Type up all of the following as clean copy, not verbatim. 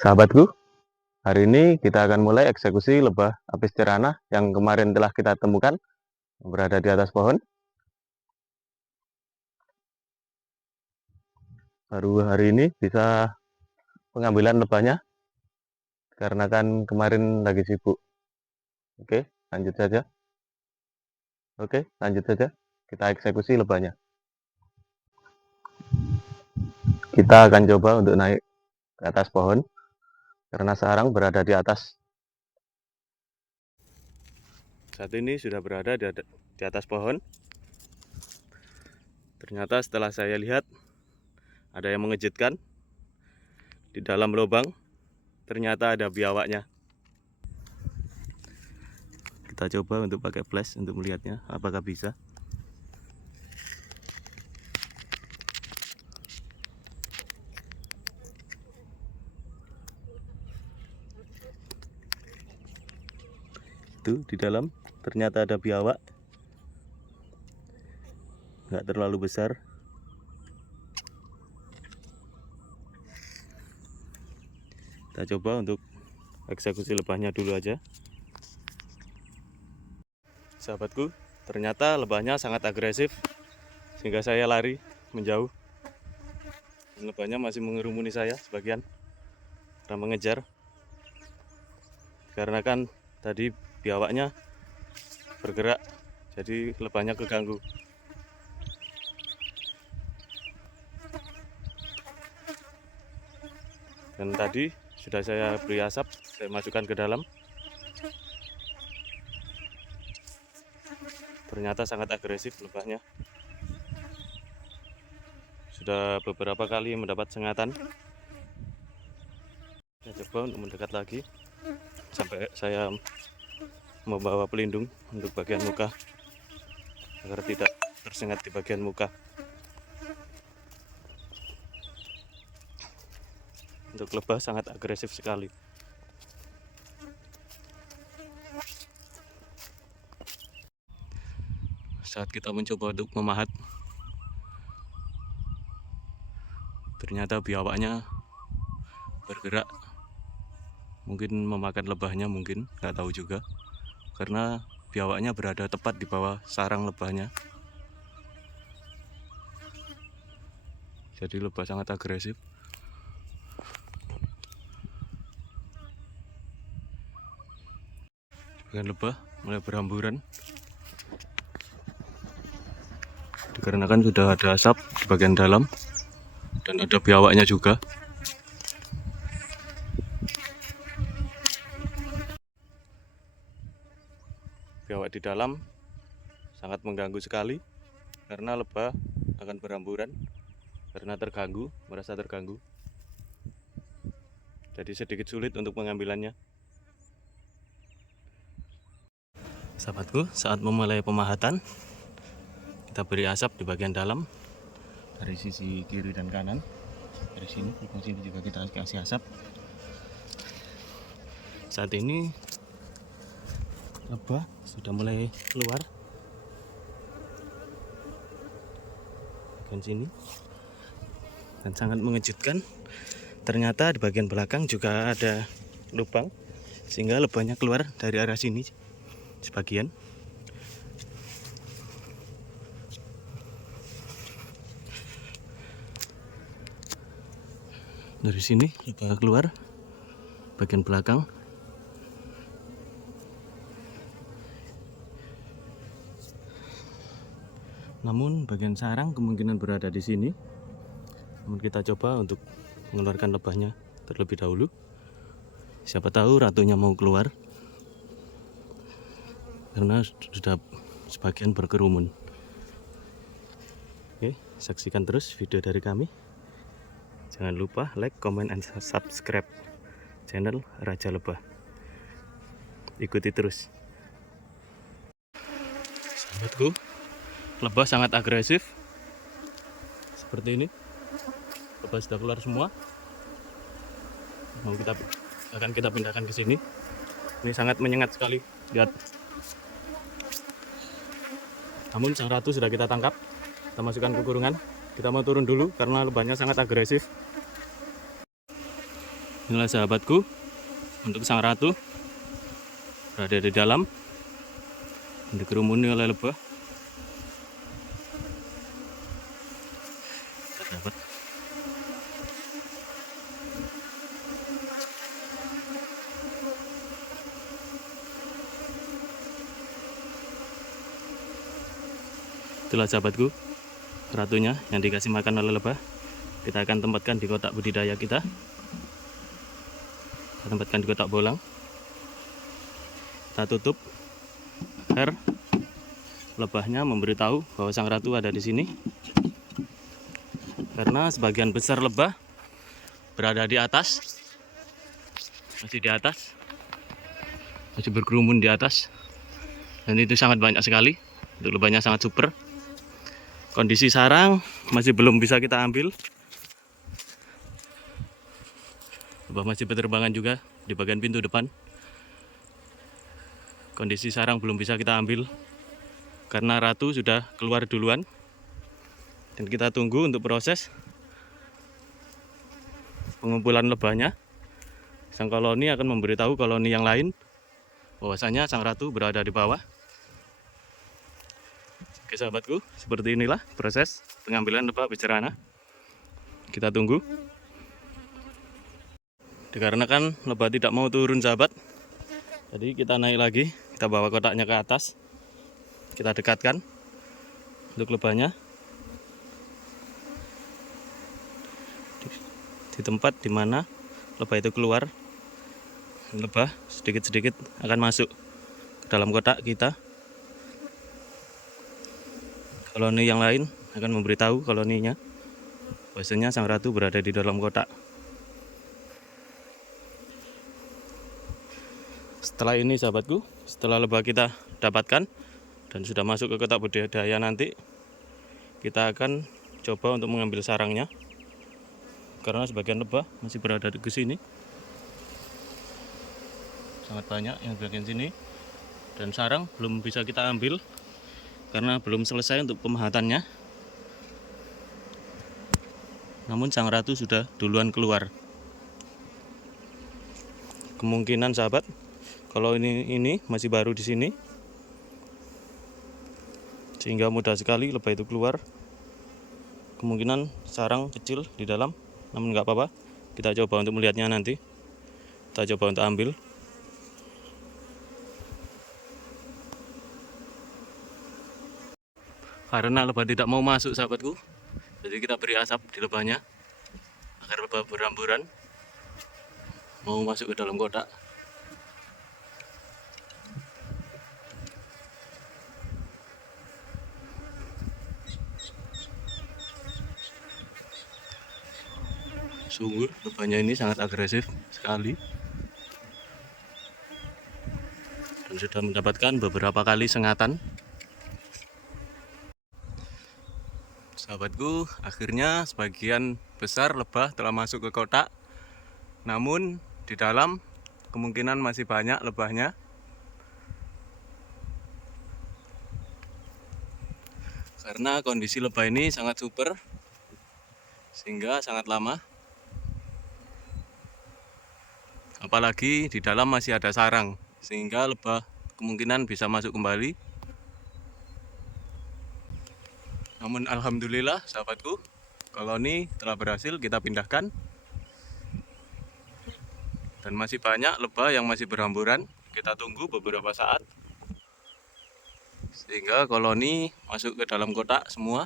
Sahabatku, hari ini kita akan mulai eksekusi lebah apis cerana yang kemarin telah kita temukan berada di atas pohon. Baru hari ini bisa pengambilan lebahnya karena kan kemarin lagi sibuk. Oke, lanjut saja. Kita eksekusi lebahnya. Kita akan coba untuk naik ke atas pohon karena sarang berada di atas. Saat ini sudah berada di atas pohon. Ternyata setelah saya lihat ada yang mengejutkan. Di dalam lubang ternyata ada biawaknya. Kita coba untuk pakai flash untuk melihatnya apakah bisa. Itu di dalam ternyata ada biawak, nggak terlalu besar. Kita coba untuk eksekusi lebahnya dulu aja. Sahabatku, ternyata lebahnya sangat agresif sehingga saya lari menjauh. Dan lebahnya masih mengerumuni saya sebagian karena mengejar, karena kan tadi biawaknya bergerak jadi lebahnya keganggu. Dan tadi sudah saya beri asap, saya masukkan ke dalam. Ternyata sangat agresif lebahnya. Sudah beberapa kali mendapat sengatan. Saya coba untuk mendekat lagi sampai saya membawa pelindung untuk bagian muka agar tidak tersengat di bagian muka. Untuk lebah sangat agresif sekali. Saat kita mencoba untuk memahat, ternyata biawaknya bergerak, mungkin memakan lebahnya, mungkin nggak tahu juga, karena biawaknya berada tepat di bawah sarang lebahnya. Jadi lebah sangat agresif. Sebagian lebah mulai berhamburan dikarenakan sudah ada asap di bagian dalam dan ada biawaknya juga. Biawak di dalam sangat mengganggu sekali karena lebah akan berhamburan karena terganggu, merasa terganggu. Jadi sedikit sulit untuk pengambilannya. Sahabatku, saat memulai pemahatan, kita beri asap di bagian dalam dari sisi kiri dan kanan. Dari sini juga kita kasih asap. Saat ini lebah sudah mulai keluar bagian sini dan sangat mengejutkan. Ternyata di bagian belakang juga ada lubang sehingga lebahnya keluar dari arah sini sebagian. Dari sini lebah keluar bagian belakang. Namun bagian sarang kemungkinan berada di sini. Namun kita coba untuk mengeluarkan lebahnya terlebih dahulu. Siapa tahu ratunya mau keluar, karena sudah sebagian berkerumun. Oke, saksikan terus video dari kami. Jangan lupa like, comment, and subscribe channel Raja Lebah. Ikuti terus. Sahabatku, lebah sangat agresif. Seperti ini. Lebah sudah keluar semua. Akan kita pindahkan ke sini. Ini sangat menyengat sekali. Lihat. Namun sang ratu sudah kita tangkap. Kita masukkan ke kurungan. Kita mau turun dulu karena lebahnya sangat agresif. Inilah sahabatku, untuk sang ratu berada di dalam, dikerumuni oleh lebah. Sahabat, itulah sahabatku, ratunya yang dikasih makan oleh lebah. Kita akan tempatkan di kotak budidaya kita. Kita tempatkan di kotak bolang. Kita tutup agar lebahnya memberitahu bahwa sang ratu ada di sini. Karena sebagian besar lebah berada di atas, masih berkerumun di atas, dan itu sangat banyak sekali. Untuk lebahnya sangat super. Kondisi sarang masih belum bisa kita ambil. Lebah masih berterbangan juga di bagian pintu depan. Kondisi sarang belum bisa kita ambil karena ratu sudah keluar duluan. Dan kita tunggu untuk proses pengumpulan lebahnya. Sang koloni akan memberitahu koloni yang lain bahwasanya sang ratu berada di bawah. Oke sahabatku, seperti inilah proses pengambilan lebah becerana. Kita tunggu. Dikarenakan lebah tidak mau turun sahabat, jadi kita naik lagi, kita bawa kotaknya ke atas, kita dekatkan untuk lebahnya di tempat dimana lebah itu keluar. Lebah sedikit-sedikit akan masuk ke dalam kotak kita. Koloni yang lain akan memberitahu koloninya bahwasanya sang ratu berada di dalam kotak. Setelah ini sahabatku, setelah lebah kita dapatkan dan sudah masuk ke kotak budidaya nanti, kita akan coba untuk mengambil sarangnya. Karena sebagian lebah masih berada di sini. Sangat banyak yang di bagian sini. Dan sarang belum bisa kita ambil karena belum selesai untuk pemahatannya. Namun sang ratu sudah duluan keluar. Kemungkinan sahabat, kalau ini masih baru di sini, sehingga mudah sekali lebah itu keluar. Kemungkinan sarang kecil di dalam, namun nggak apa-apa. Kita coba untuk melihatnya nanti. Kita coba untuk ambil. Karena lebah tidak mau masuk sahabatku, jadi kita beri asap di lebahnya agar lebah berhamburan mau masuk ke dalam kotak. Sungguh lebahnya ini sangat agresif sekali dan sudah mendapatkan beberapa kali sengatan. Sahabatku, akhirnya sebagian besar lebah telah masuk ke kotak, namun di dalam kemungkinan masih banyak lebahnya. Karena kondisi lebah ini sangat super, sehingga sangat lama. Apalagi di dalam masih ada sarang, sehingga lebah kemungkinan bisa masuk kembali. Namun alhamdulillah sahabatku, koloni telah berhasil kita pindahkan. Dan masih banyak lebah yang masih berhamburan. Kita tunggu beberapa saat sehingga koloni masuk ke dalam kotak semua.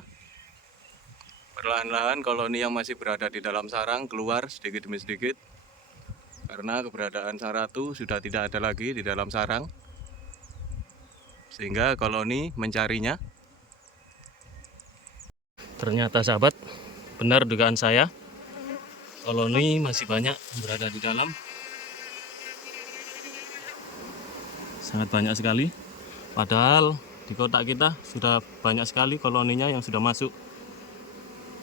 Perlahan-lahan koloni yang masih berada di dalam sarang keluar sedikit demi sedikit. Karena keberadaan sang ratu sudah tidak ada lagi di dalam sarang, sehingga koloni mencarinya. Ternyata sahabat, benar dugaan saya, koloni masih banyak berada di dalam. Sangat banyak sekali. Padahal di kotak kita sudah banyak sekali koloninya yang sudah masuk.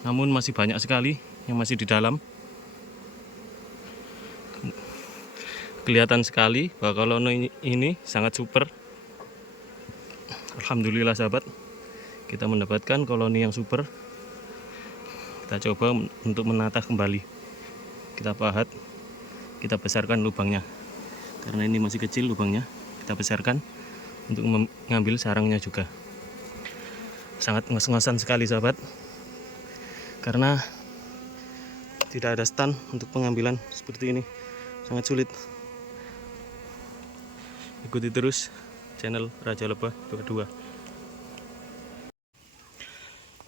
Namun masih banyak sekali yang masih di dalam. Kelihatan sekali bahwa koloni ini sangat super. Alhamdulillah sahabat, kita mendapatkan koloni yang super. Kita coba untuk menata kembali. Kita pahat kita besarkan lubangnya. Karena ini masih kecil lubangnya, kita besarkan untuk mengambil sarangnya juga. Sangat ngos-ngosan sekali sahabat, karena tidak ada stand untuk pengambilan seperti ini, sangat sulit. Ikuti terus channel Raja Lebah 22.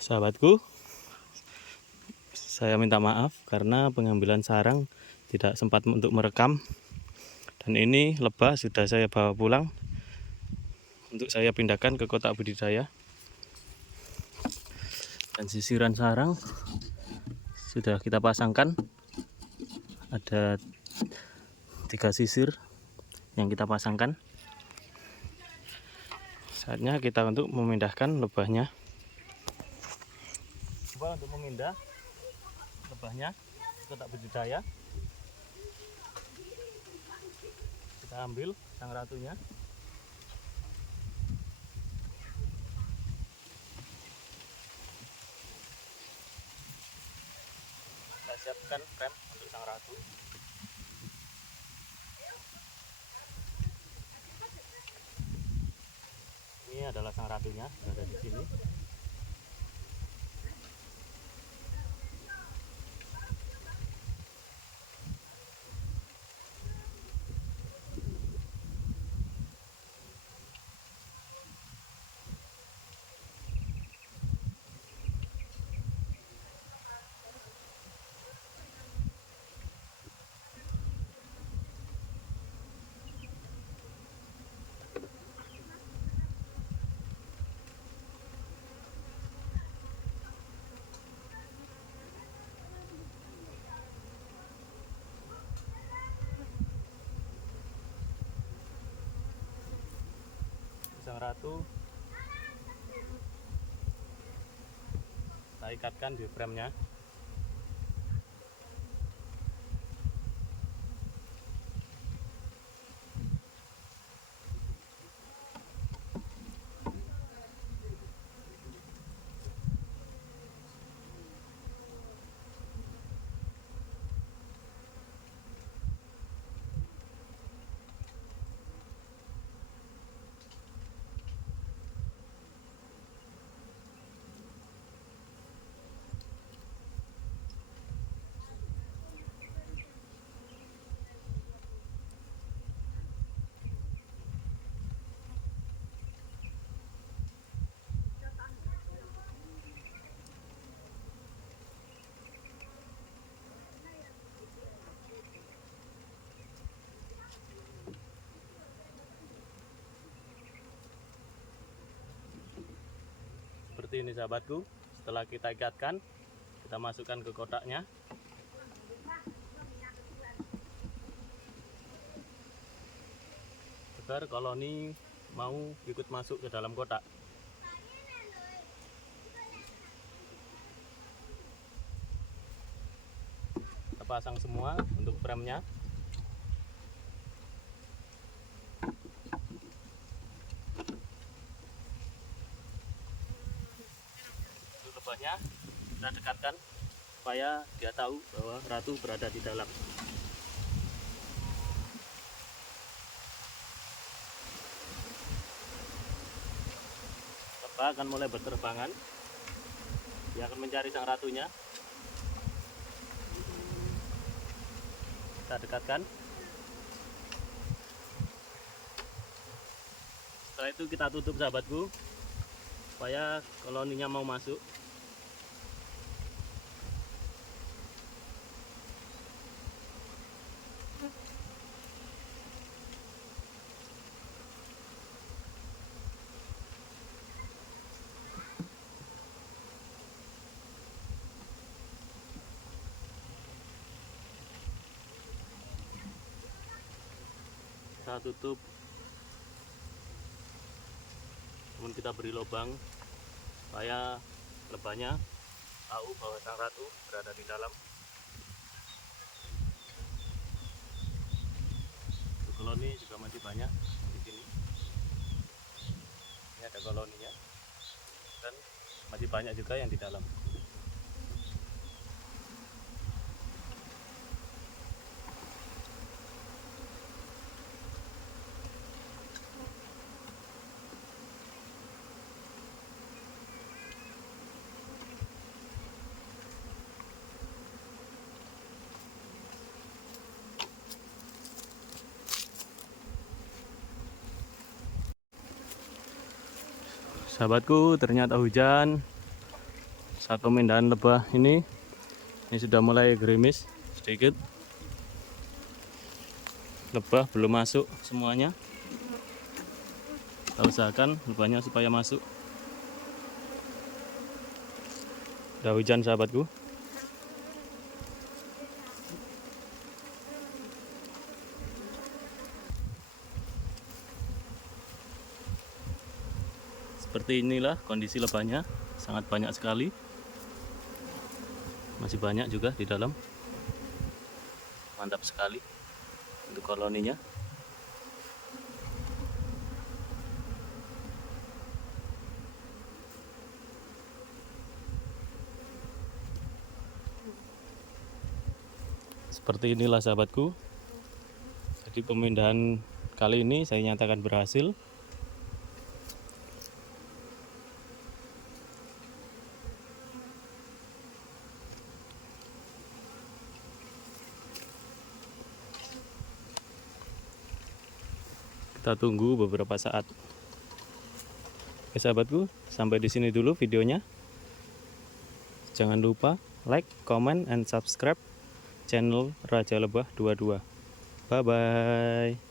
Sahabatku, saya minta maaf karena pengambilan sarang tidak sempat untuk merekam. Dan ini lebah sudah saya bawa pulang untuk saya pindahkan ke kotak budidaya. Dan sisiran sarang sudah kita pasangkan, ada 3 sisir yang kita pasangkan. Saatnya kita untuk memindahkan lebahnya. Coba untuk memindah lebahnya ke kotak budidaya. Kita ambil sang ratunya. Kita siapkan frame untuk sang ratu. Ini adalah sang ratunya, berada di sini. Sang ratu kita ikatkan di frame-nya. Seperti ini sahabatku. Setelah kita ikatkan, kita masukkan ke kotaknya. Agar koloni mau ikut masuk ke dalam kotak. Kita pasang semua untuk frame-nya. Lebahnya kita dekatkan supaya dia tahu bahwa ratu berada di dalam. Lebah akan mulai berterbangan, dia akan mencari sang ratunya. Kita dekatkan. Setelah itu kita tutup sahabatku, supaya koloninya mau masuk. Kita tutup, kemudian kita beri lubang supaya lebahnya tahu bahwa sang ratu berada di dalam. Koloni juga masih banyak di sini. Ini ada koloninya dan masih banyak juga yang di dalam. Sahabatku, ternyata hujan saat pemindahan lebah ini sudah mulai gerimis sedikit. Lebah belum masuk semuanya. Kita usahakan lebahnya supaya masuk. Udah hujan sahabatku. Seperti inilah kondisi lebahnya, sangat banyak sekali. Masih banyak juga di dalam. Mantap sekali untuk koloninya. Seperti inilah sahabatku. Jadi pemindahan kali ini saya nyatakan berhasil. Kita tunggu beberapa saat. Oke sahabatku, sampai di sini dulu videonya. Jangan lupa like, comment, and subscribe channel Raja Lebah 22. Bye bye.